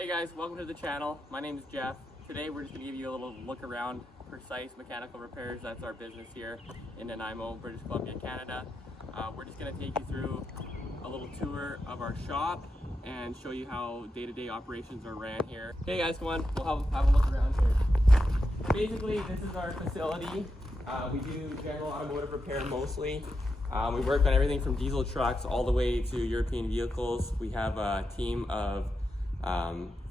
Hey guys, welcome to the channel. My name is Jeff. Today we're just going to give you a little look around Precise Mechanical Repairs. That's our business here in Nanaimo, British Columbia, Canada. We're just going to take you through a little tour of our shop and show you how day-to-day operations are ran here. Okay guys, come on, we'll have a look around here. Basically, this is our facility. We do general automotive repair mostly. We work on everything from diesel trucks all the way to European vehicles. We have a team of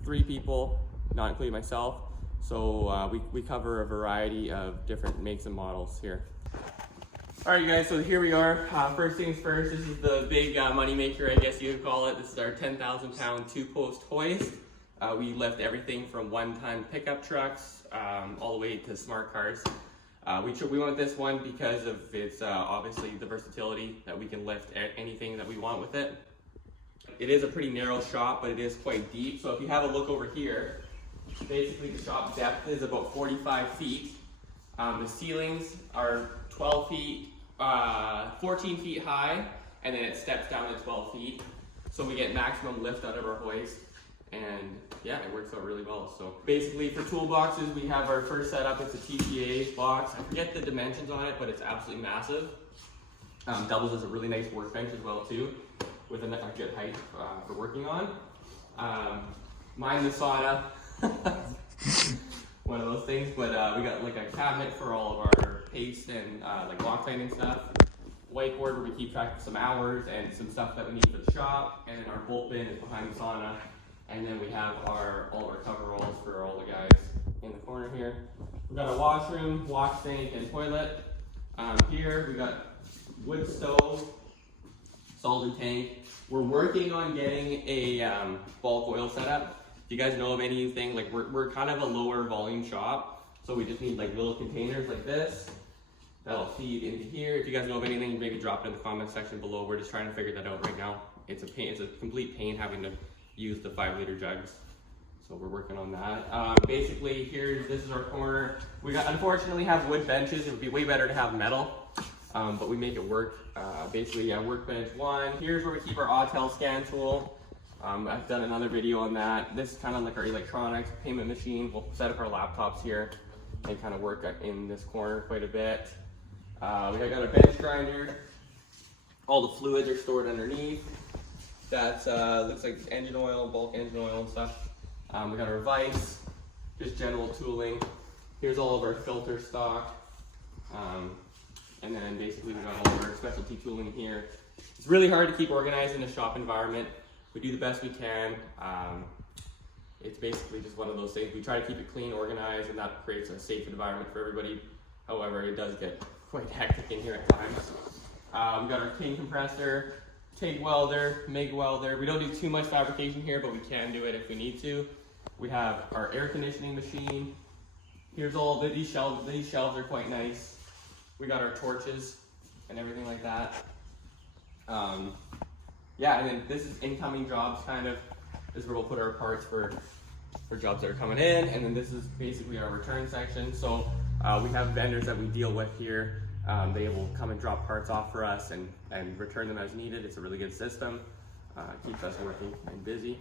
3 people, not including myself. So we cover a variety of different makes and models here. All right, you guys, so here we are. First things first, this is the big money maker, I guess you would call it. This is our 10,000 pound 2-post hoist. We lift everything from 1-ton pickup trucks all the way to smart cars. We want this one because of its obviously the versatility that we can lift anything that we want with it. It is a pretty narrow shop, but it is quite deep. So if you have a look over here, basically the shop depth is about 45 feet. The ceilings are 12 feet, 14 feet high, and then it steps down to 12 feet. So we get maximum lift out of our hoist, and yeah, it works out really well. So basically for toolboxes, we have our first setup. It's a TCA box. I forget the dimensions on it, but it's absolutely massive. Doubles as a really nice workbench as well too, with a good height for working on. Mine the sauna, one of those things, but we got like a cabinet for all of our paste and like lock finding stuff. Whiteboard where we keep track of some hours and some stuff that we need for the shop, and then our bolt bin is behind the sauna. And then we have all of our coveralls for all the guys in the corner here. We've got a washroom, wash sink, and toilet. Here we got wood stove, solder tank. We're working on getting a bulk oil setup. If you guys know of anything, like we're kind of a lower volume shop, so we just need like little containers like this that'll feed into here. If you guys know of anything, maybe drop it in the comment section below. We're just trying to figure that out right now. It's a pain. It's a complete pain having to use the 5-liter jugs, so we're working on that. Basically, this is our corner. We unfortunately have wood benches. It would be way better to have metal, but we make it work. Basically, yeah, workbench 1. Here's where we keep our Autel scan tool. I've done another video on that. This is kind of like our electronics payment machine. We'll set up our laptops here and kind of work in this corner quite a bit. We got a bench grinder. All the fluids are stored underneath. That looks like engine oil, bulk engine oil and stuff. We got our vise, just general tooling. Here's all of our filter stock. And then basically we got all of our specialty tooling here. It's really hard to keep organized in a shop environment. We do the best we can. It's basically just one of those things. We try to keep it clean, organized, and that creates a safe environment for everybody. However, it does get quite hectic in here at times. We got our king compressor, TIG welder, MIG welder. We don't do too much fabrication here, but we can do it if we need to. We have our air conditioning machine. Here's all these shelves. These shelves are quite nice. We got our torches and everything like that. Yeah, and then this is incoming jobs kind of. This is where we'll put our parts for jobs that are coming in, and then this is basically our return section. So we have vendors that we deal with here. They will come and drop parts off for us and return them as needed. It's a really good system. Keeps us working and busy.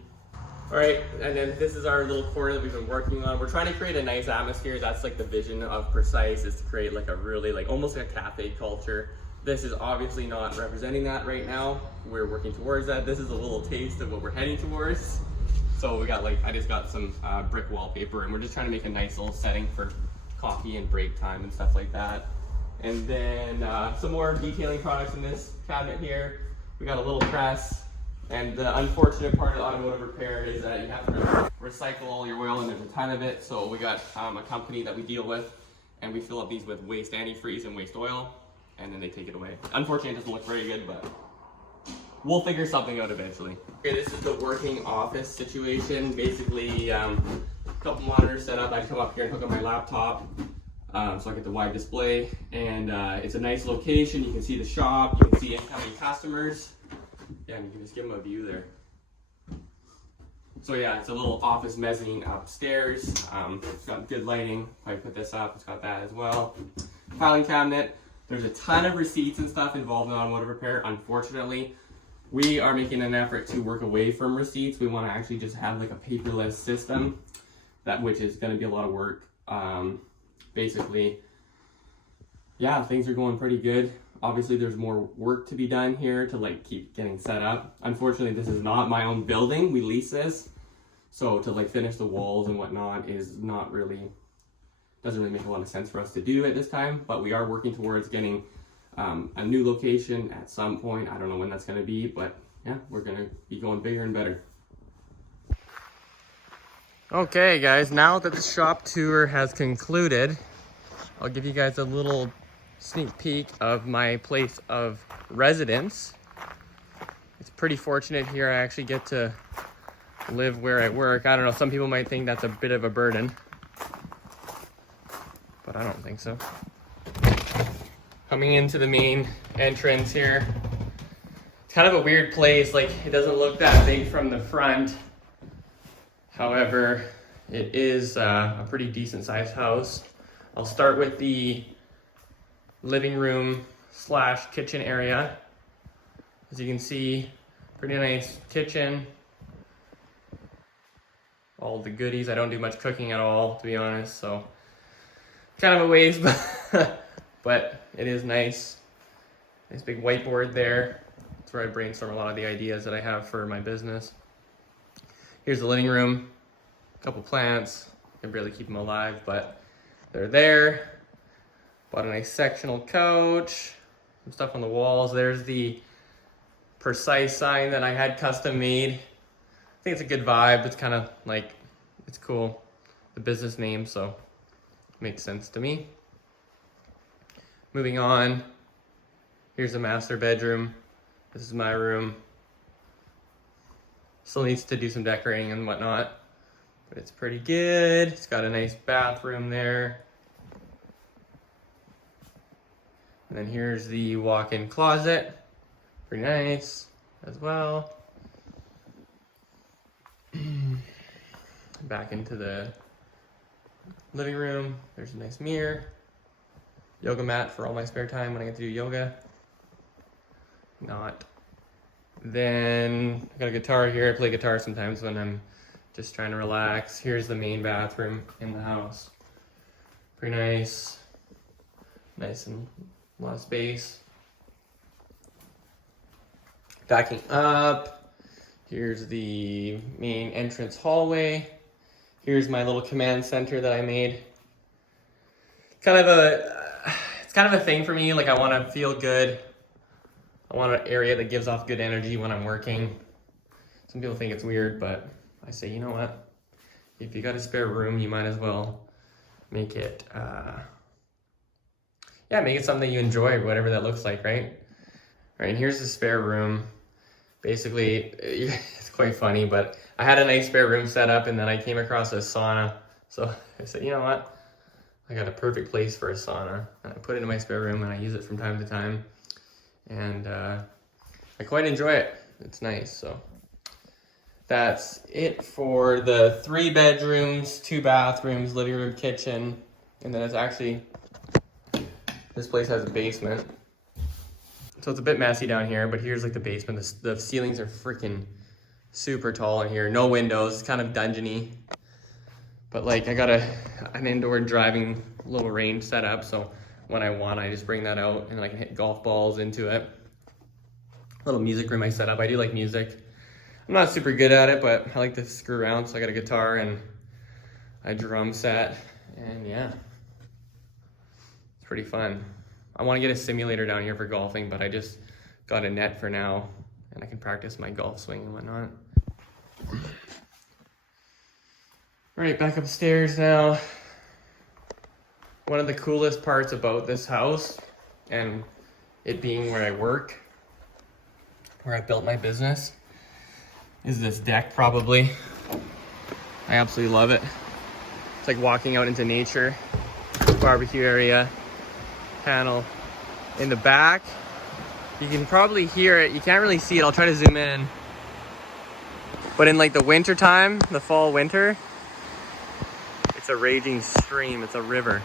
All right, and then this is our little corner that we've been working on. We're trying to create a nice atmosphere. That's like the vision of Precise, is to create like a really like almost like a cafe culture. This is obviously not representing that right now. We're working towards that. This is a little taste of what we're heading towards. So we got I just got some brick wallpaper, and we're just trying to make a nice little setting for coffee and break time and stuff like that. And then some more detailing products in this cabinet here. We got a little press, and the unfortunate part of automotive repair is that you have to recycle all your oil, and there's a ton of it. So we got a company that we deal with, and we fill up these with waste antifreeze and waste oil, and then they take it away. Unfortunately, it doesn't look very good, but we'll figure something out eventually. Okay, this is the working office situation. Basically, a couple monitors set up. I come up here and hook up my laptop. So I get the wide display, and it's a nice location. You can see the shop, you can see incoming customers. Yeah, and you can just give them a view there. So yeah, it's a little office mezzanine upstairs. It's got good lighting. If I put this up, it's got that as well. Filing cabinet. There's a ton of receipts and stuff involved in automotive repair. Unfortunately, We are making an effort to work away from receipts. We want to actually just have like a paperless system, which is going to be a lot of work. Basically, yeah, things are going pretty good. Obviously, there's more work to be done here to like keep getting set up. Unfortunately, this is not my own building. We lease this. So to like finish the walls and whatnot is not really, doesn't really make a lot of sense for us to do at this time, but we are working towards getting a new location at some point. I don't know when that's going to be, but yeah, we're going to be going bigger and better. Okay guys, now that the shop tour has concluded, I'll give you guys a little sneak peek of my place of residence. It's pretty fortunate here. I actually get to live where I work. I don't know, some people might think that's a bit of a burden, but I don't think so. Coming into the main entrance here, it's kind of a weird place. Like, it doesn't look that big from the front. However, it is a pretty decent sized house. I'll start with the living room / kitchen area. As you can see, pretty nice kitchen. All the goodies. I don't do much cooking at all, to be honest, so kind of a waste, but it is nice. Nice big whiteboard there. That's where I brainstorm a lot of the ideas that I have for my business. Here's the living room. A couple plants. I can barely keep them alive, but they're there. Bought a nice sectional couch. Some stuff on the walls. There's the precise sign that I had custom made. I think it's a good vibe. It's kind of like, it's cool. The business name, so it makes sense to me. Moving on. Here's the master bedroom. This is my room. Still needs to do some decorating and whatnot, but it's pretty good. It's got a nice bathroom there. And then here's the walk-in closet. Pretty nice as well. Back into the living room. There's a nice mirror. Yoga mat for all my spare time when I get to do yoga. Not. Then I got a guitar here. I play guitar sometimes when I'm just trying to relax. Here's the main bathroom in the house. Pretty nice. Nice and a lot of space. Backing up. Here's the main entrance hallway. Here's my little command center that I made. It's kind of a thing for me. Like, I want to feel good. I want an area that gives off good energy when I'm working. Some people think it's weird, but I say, you know what? If you got a spare room, you might as well make it, make it something you enjoy, whatever that looks like, right? All right, and here's the spare room. Basically, it's quite funny, but I had a nice spare room set up, and then I came across a sauna. So I said, you know what? I got a perfect place for a sauna. And I put it in my spare room, and I use it from time to time. And I quite enjoy it. It's nice. So that's it for the 3 bedrooms, 2 bathrooms, living room, kitchen. And then it's actually, this place has a basement. So it's a bit messy down here, but here's like the basement. The ceilings are freaking super tall in here. No windows, it's kind of dungeony. But like, I got an indoor driving little range set up, so when I want, I just bring that out and I can hit golf balls into it. Little music room I set up. I do like music. I'm not super good at it, but I like to screw around, so I got a guitar and a drum set, and yeah, it's pretty fun. I want to get a simulator down here for golfing, but I just got a net for now, and I can practice my golf swing and whatnot. All right, back upstairs now. One of the coolest parts about this house, and it being where I work, where I built my business, is this deck probably. I absolutely love it. It's like walking out into nature. Barbecue area, panel. In the back, you can probably hear it. You can't really see it. I'll try to zoom in. But in like the winter time, the fall winter, it's a raging stream. It's a river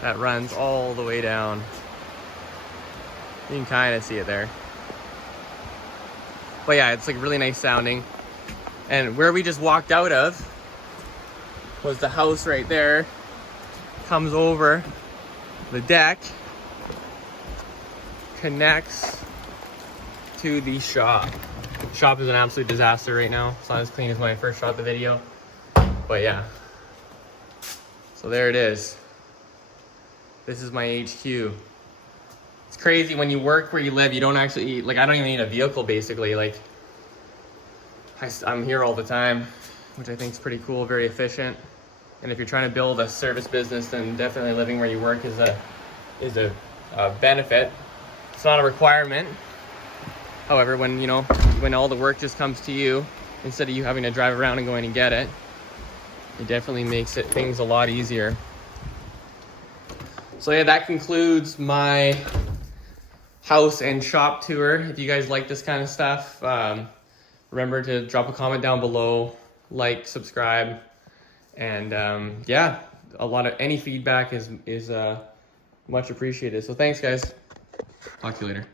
that runs all the way down. You can kind of see it there. But yeah, it's like really nice sounding. And where we just walked out of was the house right there. Comes over the deck, connects to the shop. Shop is an absolute disaster right now. It's not as clean as when I first shot the video. But yeah. So there it is. This is my HQ. It's crazy when you work where you live, you don't actually, like, I don't even need a vehicle basically. Like, I'm here all the time, which I think is pretty cool, very efficient. And if you're trying to build a service business, then definitely living where you work is a benefit. It's not a requirement. However, when all the work just comes to you, instead of you having to drive around and going and get it, it definitely makes things a lot easier. So yeah, that concludes my house and shop tour. If you guys like this kind of stuff, remember to drop a comment down below, like, subscribe, and yeah, any feedback is much appreciated. So thanks, guys. Talk to you later.